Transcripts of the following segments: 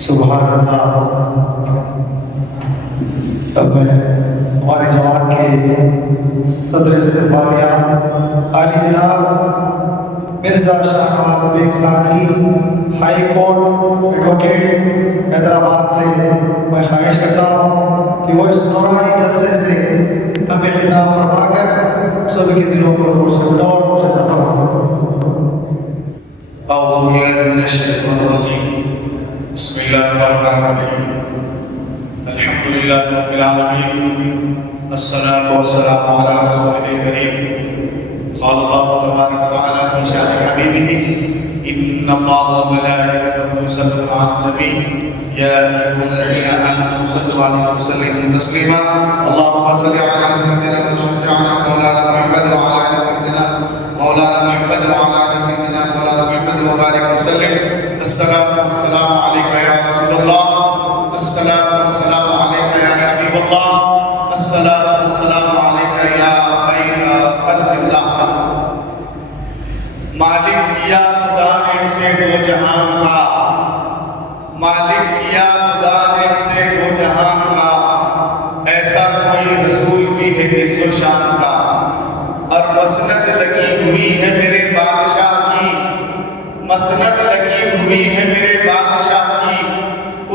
سبحان اللہ۔ اب میں ہماری جماعت کے صدر استقبالیہ عالی جناب Mirza Shah Nawaz Baig Qadri high court advocate Hyderabad سے میں خواہش کرتا ہوں کہ وہ اس نورانی جلسے سے ہمیں خطاب فرما کر سب کے دلوں پر نور سے اٹھا اور مجھے نفع اعوذ باللہ من الشیطان الرجیم بسم اللہ الرحمن الرحیم الحمد للہ رب العالمین الصلاۃ والسلام علی رسولہ الکریم قال اللہ تبارک وتعالی فی شأن حبیبہ ان اللہ وملائکتہ یصلون علی النبی یا ایھا الذین آمنوا صلوا علیہ وسلموا تسلیما اللهم صل علی سیدنا وشفیعنا مولانا محمد وعلی آل سیدنا مولانا محمد وعلی آل سیدنا مولانا محمد وبارک وسلم الصلاۃ والسلام علیک یا رسول اللہ الصلاۃ والسلام علیک یا حبیب اللہ الصلاۃ والسلام علیک یا خیر خلق اللہ۔ مالک کیا خدا نے اسے دو جہان کا، مالک کیا خدا نے اسے دو جہان کا، ایسا کوئی رسول بھی ہے عز و شان کا، اور مسند لگی ہوئی ہے میرے بادشاہ کی، مسند لگی ہوئی ہے میرے بادشاہ کی،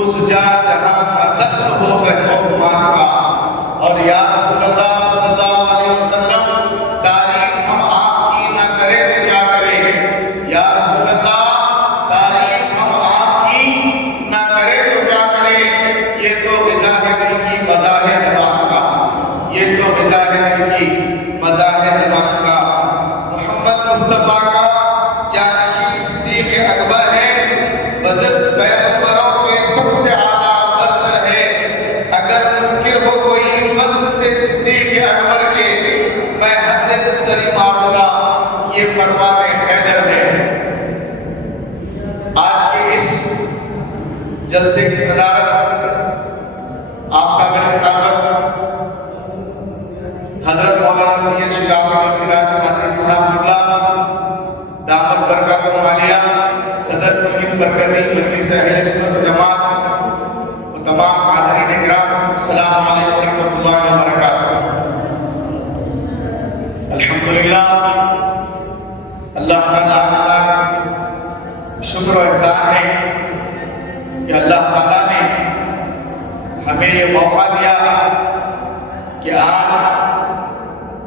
اس جا جہاں کا دخل ہو وہم و گمان کا۔ اور یا رسول اللہ صلی اللہ علیہ وسلم تعریف ہم آپ کی نہ کریں تو کیا کریں؟ یا رسول اللہ تعریف ہم آپ کی نہ کریں تو کیا کریں؟ یہ تو غذا ہے دل کی مزہ ہے زبان کا، یہ تو غذا ہے دل کی مزہ ہے زبان کا۔ محمد مصطفیٰ کا جانشین صدیق اکبر ہے، بجس پیغمبروں کے سب سے اعلیٰ برتر ہے۔ اگر منکر ہو کوئی فضل سے صدیق اکبر کے، میں حد مفتری ماروں گا، یہ فرمان حیدر ہے۔ آج کے اس جلسے کی صدارت آفتاب خطابت حضرت مولانا سید شجاعت علی سراج مدنی صاحب قبلہ دامت برکاتہ عالیہ، صدر کمیٹی مرکزی مجلس اہل سنت و جماعت و تمام حاضرین اکرام، السلام علیکم ورحمۃ اللہ وبرکاتہ۔ الحمدللہ اللہ تعالیٰ کا شکر و احسان ہے کہ اللہ تعالیٰ نے ہمیں یہ موقع دیا کہ آج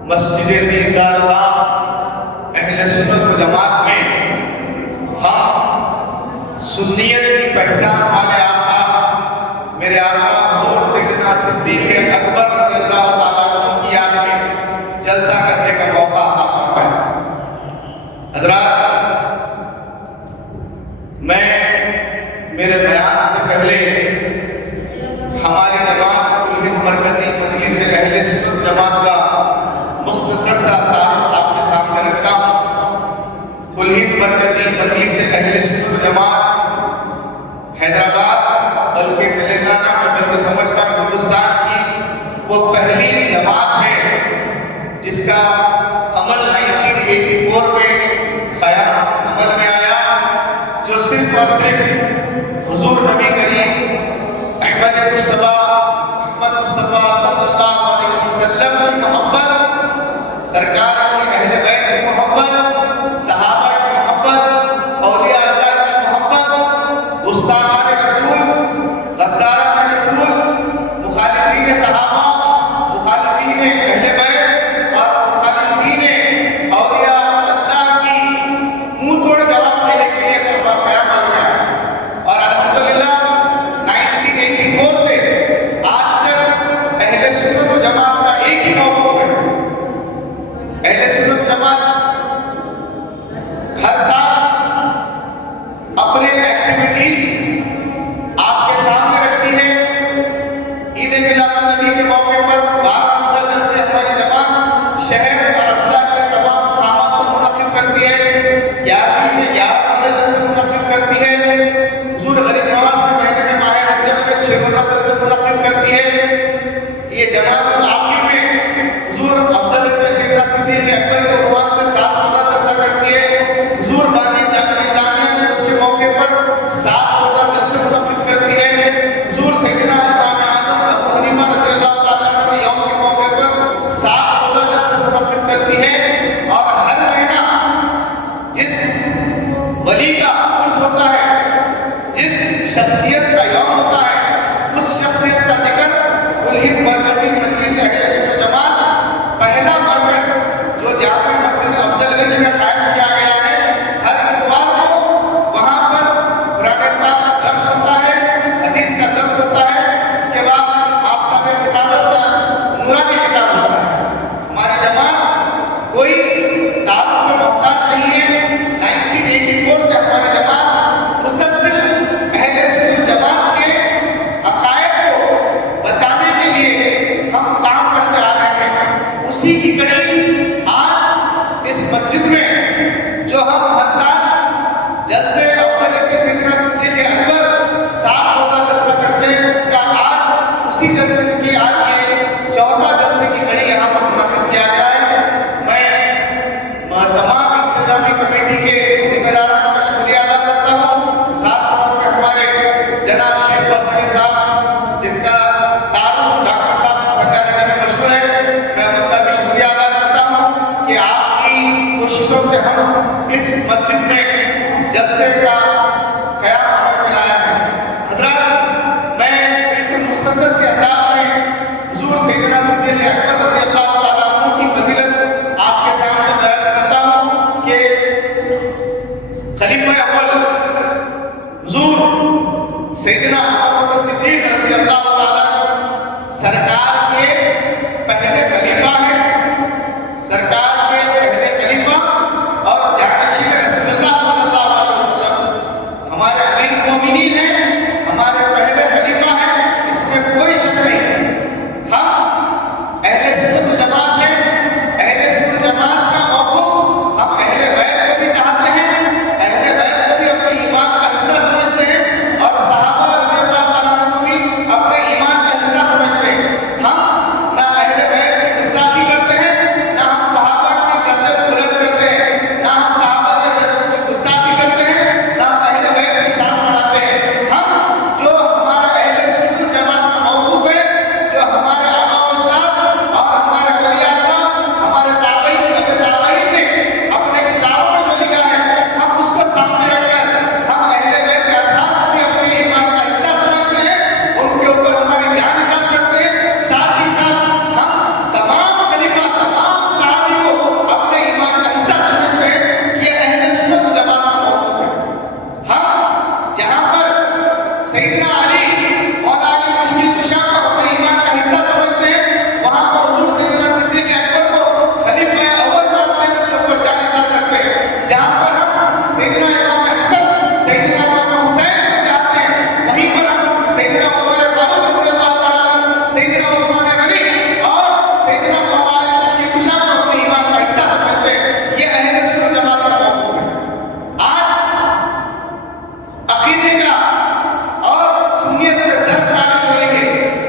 مسجد دیندار خان اہل سنت و جماعت میں ہم سنیت کی پہچان والے آقا میرے آقا حضور سیدنا صدیق اکبر رضی اللہ تعالیٰ عنہ کی یاد میں جلسہ کرنے کا موقع عطا فرمائے۔ حضرات، میں میرے بیان سے پہلے ہماری جماعت کل ہند مرکزی مجلس اہل سنت جماعت کا مختصر سا تعارف آپ کے سامنے رکھتا ہوں۔ کل ہند مرکزی مجلس اہل سنت جماعت حیدرآباد بلکہ تلنگانہ میں بلکہ سمجھتا ہوں ہندوستان کی وہ پہلی جماعت ہے جس کا عمل 1984 میں قیام عمل میں آیا، جو صرف اور صرف حضور نبی کریم احمد مصطفیٰ صلی اللہ علیہ وسلم کی محبت، سرکار کی اہل بیت کی محبت، صحابہ کی محبت، اولیاء اللہ کی محبت، گستاخان رسول، غداران رسول، مخالفین صحابہ، مخالفین اہل بیت اور مخالفین اولیاء اللہ کی منہ توڑ جواب دینے کے لیے قیام آیا ہے۔ شخصیت کا یوم ہوتا ہے اس شخصیت کا ذکر کل ہند مرکزی مجلس اہل سنت جماعت پہلا مرکز جو جامع مسجد افضل گنج میں قائم کیا گیا ہے، ہر اتوار کو وہاں پر قرآن پاک کا درس ہوتا ہے، حدیث کا درس ہوتا ہے، اس کے بعد آفتاب خطابت کا نورانی خطاب ہوتا ہے۔ ہماری جماعت کوئی تعارف میں محتاج نہیں ہے۔ 1984 سے ہماری جماعت مسلسل اہل سنت جماعت کے عقائد کو بچانے کے لیے ہم کام کرتے آ رہے ہیں۔ اسی کی کڑی آج اس مسجد میں جو ہم ہر سال جلسے افضل سیدنا صدیق اکبر 7 روزہ جلسہ کرتے ہیں، اس کا آج اسی جلسے کی آج یہ 14 جلسے کی کڑی یہاں پر منعقد کیا گیا ہے۔ میں تمام انتظامی کمیٹی کے ذمہ داروں کا شکریہ ادا کرتا ہوں، خاص طور پہ ہمارے جناب شیخ وزیر صاحب جن کا تعارف ڈاکٹر صاحب سے سرکار میں مشہور ہے، میں ان کا بھی شکریہ ادا کرتا ہوں کہ آپ کی کوششوں سے ہم اس مسجد میں جلسے کا قیام عمل میں لایا ہے۔ حضرات، میں بالکل مختصر سے انداز میں حضور سیدنا صدیق اکبر رضی اللہ تعالیٰ عنہ کی فضیلت آپ کے سامنے بیان کرتا ہوں کہ خلیفہ اول حضور سیدنا ابوبکر صدیق رضی اللہ تعالیٰ عنہ سرکار کے پہلے خلیفہ ہیں، سرکار کے پہلے خلیفہ اور جانشین رسول اللہ صلی اللہ علیہ وسلم ہمارے امیر المومنین ہیں، ہمارے پہلے خلیفہ ہیں، اس میں کوئی شک نہیں۔ ہم اہل سنت جماعت ہیں، اہل سنت جماعت کا موقف ہم اہل بیت کو بھی چاہتے ہیں، اہل بیت کو بھی اپنے ایمان کا حصہ سمجھتے ہیں اور صحابہ رضی اللہ تعالیٰ عنہ کو بھی اپنے ایمان کا حصہ سمجھتے ہیں۔ ہم نہ اہل بیت کی گستاخی کرتے ہیں، نہ ہم صحابہ کے درجے کو بلند کرتے ہیں، نہ ہم صحابہ کے درجے کی گستاخی کرتے ہیں، نہ ہم اہل بیت کی شان بڑھاتے ہیں۔ ہم جو ہمارا اہل سنت جماعت کا موقف ہے، جو ہمارے آباء و اجداد اور ہمارے اولیاء اللہ، ہمارے تابعین تابعین نے اپنے کتابوں میں جو لکھا ہے، ہم اس کو سامنے رکھ کر ہم اہل بیت اطہار کو بھی اپنے ایمان کا حصہ سمجھتے ہیں، ان کے اوپر ہماری جان نثار کرتے ہیں، ساتھ ہی ساتھ ہم تمام خلیفہ تمام صحابی کو اپنے ایمان کا حصہ سمجھتے ہیں۔ یہ اہل سنت جماعت کا موقف ہے۔ ہم جہاں پر سیدنا علی مولا علی مشکل کشا کو اپنے ایمان کا حصہ سمجھتے ہیں، وہاں پر حضور سیدنا صدیق اکبر کو خلیفہ اول مانتے ہیں، ان کے اوپر جان نثار کرتے ہیں۔ جہاں پر ہم سیدنا امام حسن سیدنا امام حسین کو چاہتے ہیں، وہیں پر ہم سیدنا عمر فاروق رضی اللہ تعالیٰ عنہ، سیدنا عثمان غنی اور سیدنا مولا علی مشکل کشا کو اپنے ایمان کا حصہ سمجھتے ہیں۔ یہ اہل سنت جماعت کا موقف ہے۔ آج عقیدے کا اور سنیت میں ضرب کاری ہو رہی ہے،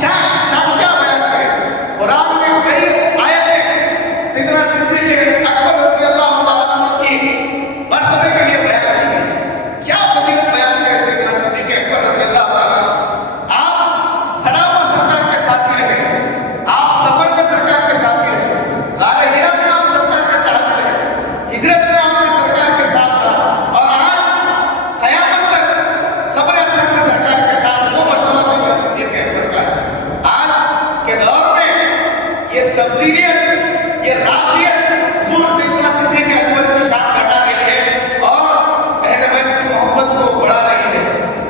شان کیا بیان کرے؟ قرآن میں کئی آیتیں سیدنا صدیق اکبر رضی اللہ تعالیٰ عنہ کی مرتبے کے لیے بیان کی گئی. کیا فضیلت بیان کرے سیدنا صدیق اکبر رضی اللہ تعالیٰ عنہ؟ آپ سراپا سرکار کے ساتھ ہی رہے، آپ سفر میں سرکار کے ساتھ ہی رہے، غار ہیرا میں آپ سرکار کے ساتھ رہے، ہجرت میں آپ نے سرکار کے ساتھ رہا، اور آج قیامت تک خبر اتر میں سرکار کے ساتھ دو مرتبہ سیدنا صدیق اکبر کا ہے. آج کے دور میں یہ تفصیلیت، یہ رافعیت حضور سیدنا صدیق اکبر کی شان بڑھا رہی ہے اور اہل بیت کی محبت کو بڑھا رہی ہے.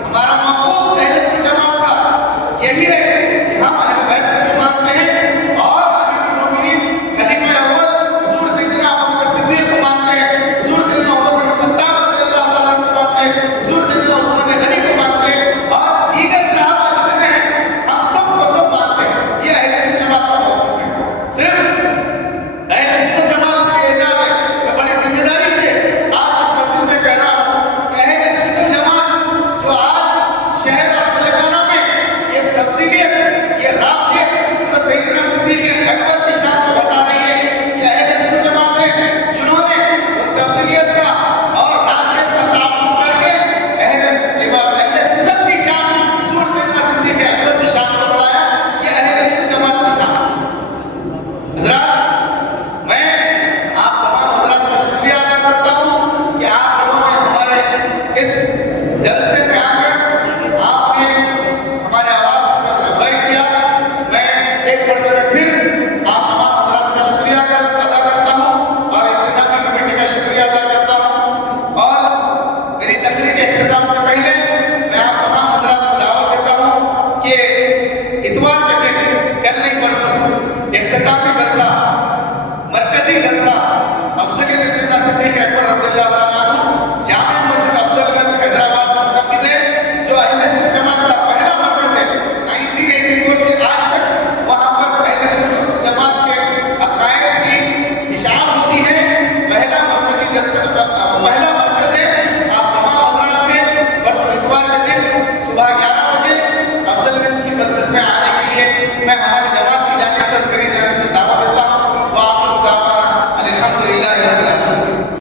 ہمارا مفہوم اہل سنت جماعت کا یہی ہے کہ ہم اہل بیت کو بھی مانتے ہیں اور امیر المومنین خلیفہ اول حضور سیدنا ابوبکر صدیق کو مانتے ہیں، حضور سیدنا عمر بن خطاب رضی اللہ تعالیٰ عنہ کو مانتے ہیں، حضور سیدنا عثمان غنی کو مانتے ہیں اور دیگر صحابہ جتنے ہیں ہم سب کو سب مانتے ہیں. یہ اہل سنت جماعت کا موقف ہے. صرف اہل سنت جماعت کی اعزاز ہے. میں بڑی ذمہ داری سے آج اس مسجد میں کہہ رہا ہوں کہ اہل سنت جماعت جو آج شہر اور تلنگانہ میں یہ تفصیلیت، یہ رافعیت جو سیدنا صدیق اکبر کی شان کو بتا رہی ہے، یہ اہل سنت جماعت ہے جنہوں نے وہ تفصیلیت کا اور رافعیت کا تعاون کر کے اہل سنت کی شان، حضور سیدنا صدیق اکبر کی شان کو بڑھایا. یہ اہل سنت جماعت کی شان. حضرات، میں آپ تمام حضرات کا شکریہ ادا کرتا ہوں کہ آپ لوگوں نے ہمارے اس جلسے میں آ کر آپ نے ہمارے آواز پر لبیک کیا. میں ایک مرتبہ پھر آپ تمام حضرات کا شکریہ ادا کرتا ہوں اور انتظامی کمیٹی کا شکریہ ادا کرتا ہوں. اور میری تقریر کے اختتام سے پہلے میں آپ تمام حضرات کو دعوت دیتا ہوں کہ اتوار کے